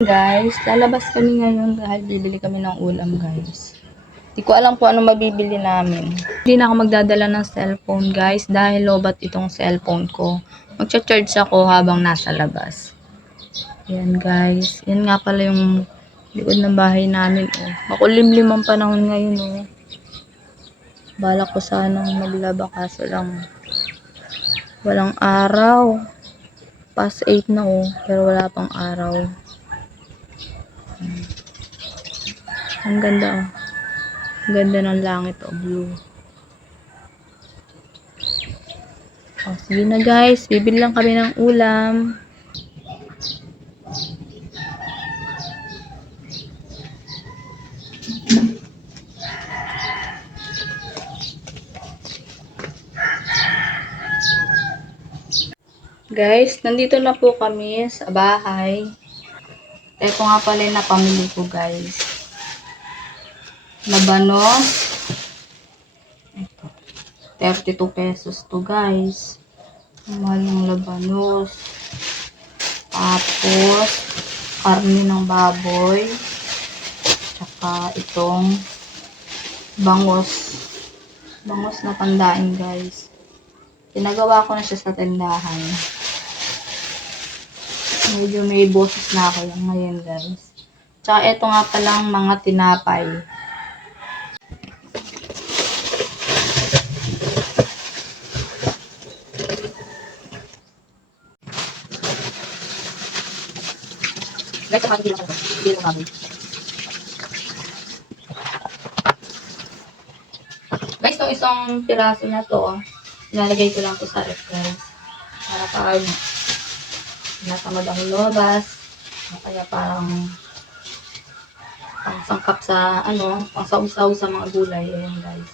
Guys, lalabas kami ngayon dahil bibili kami ng ulam guys. Di ko alam kung ano mabibili namin. Hindi na ako magdadala ng cellphone guys dahil lobat itong cellphone ko. Magcha-charge ako habang nasa labas. Ayan guys. Yan nga pala yung likod ng bahay namin. Oh. Makulimlim ang panahon ngayon oh. Balak ko sanang maglaba kaso lang walang araw. Past 8 na oh. Pero wala pang araw. Ang ganda oh. Ang ganda ng langit oh, blue. Oh, sige na guys, bibili lang kami ng ulam. Guys, nandito na po kami sa bahay. Ito nga pala yung napamili ko guys. Labanos. Ito. 32 pesos to guys. Mahal ng labanos. Tapos, karne ng baboy. Tsaka itong bangos. Bangos na pandain guys. Pinagawa ko na siya sa tindahan. Medyo may boses na ako yan ngayon guys. Tsaka ito nga palang mga tinapay. Guys, ito. Hindi lang namin. Guys, itong isang piraso na to, ilalagay ko lang to sa ref guys. Para pag natamad akong lobas, o kaya parang pangsangkap sa, ano, pangsausaw sa mga gulay. Ayan guys.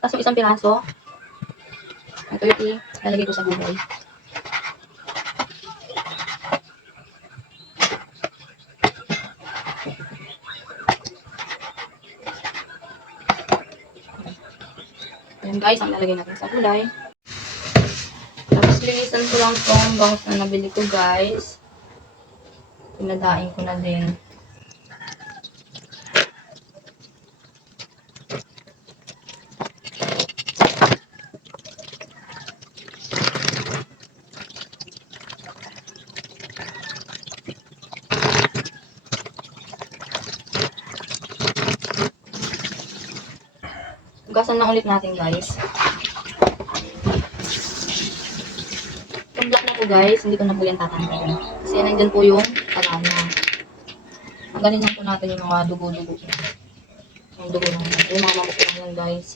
Tapos yung isang piraso, ang 30, ilalagay ko sa gulay. Ayan guys, ang lalagay natin sa gulay. Linisan ko lang tong bangus na nabili ko guys. Pinadain ko na din. Gasan na ulit natin guys. Yung black na po guys, hindi ko na po yan tatanggalin. Kasi nandyan po yung karana. Tanggalin lang po natin yung mga dugo-dugo. Yung dugo lang. Yung mga mamok lang yan guys.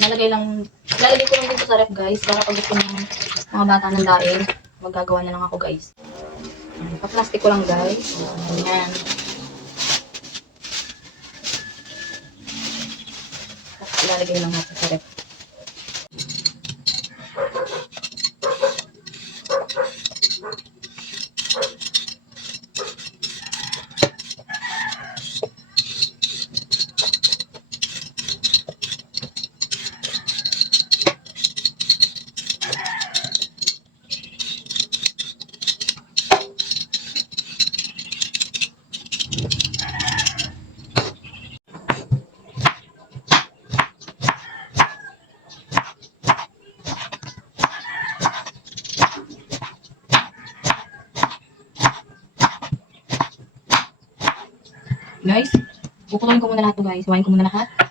Nalagay lang, lalagay ko lang dito sa ref guys para pag gusto ng mga bata ng daing, magagawa na lang ako guys. Pa-plastic lang guys. Ayan. Tapos ilalagay lang natin sa ref. Guys, puputulin ko muna lahat to guys. Huwain ko muna lahat.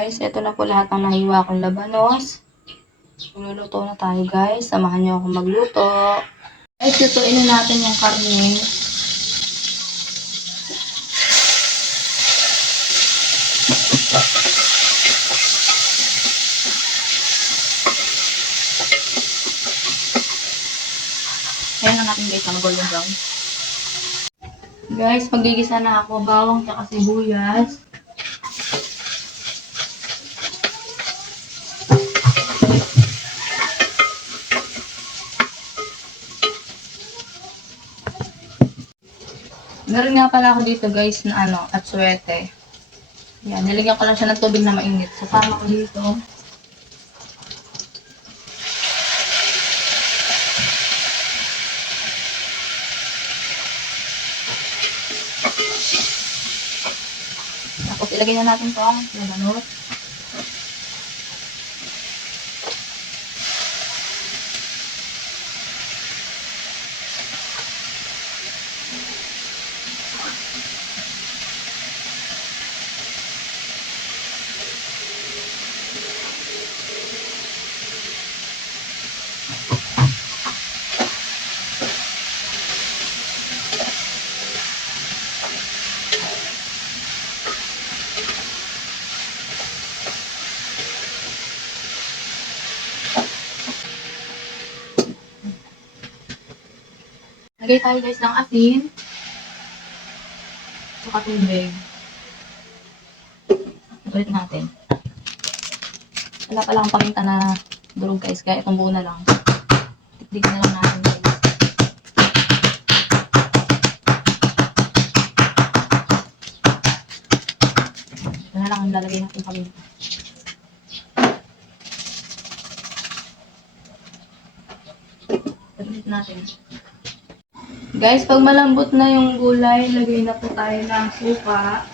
guys. Ito na po lahat ng nahiwa kong labanos. Magluluto na tayo guys. Samahan nyo akong magluto. Guys, lutuin na natin yung karne. Ayan lang natin guys ang golden brown. Guys, magigisa na ako bawang at sibuyas. Meron nga pala ako dito guys na ano, at suwete. Yan, nilagyan ko lang siya ng tubig na mainit. Sasama ko dito. Tapos ilagay na natin to ang lamanot. Lagay tayo guys ng asin. Saka tubig. Ulit natin. Wala pa lang paminta na durog guys, kaya itong buo na lang. Tikdik na lang natin guys. Ito lang ang lalagay natin paminta. Ulit natin. Guys, pag malambot na yung gulay, lagay na po tayo ng suka.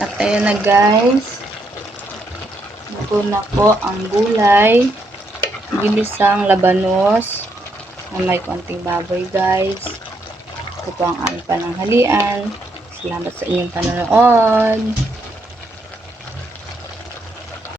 At ayan na guys. Luto na po ang gulay. Ginisang labanos. Na may konting baboy guys. Ito po ang aming pananghalian. Salamat sa inyong panonood.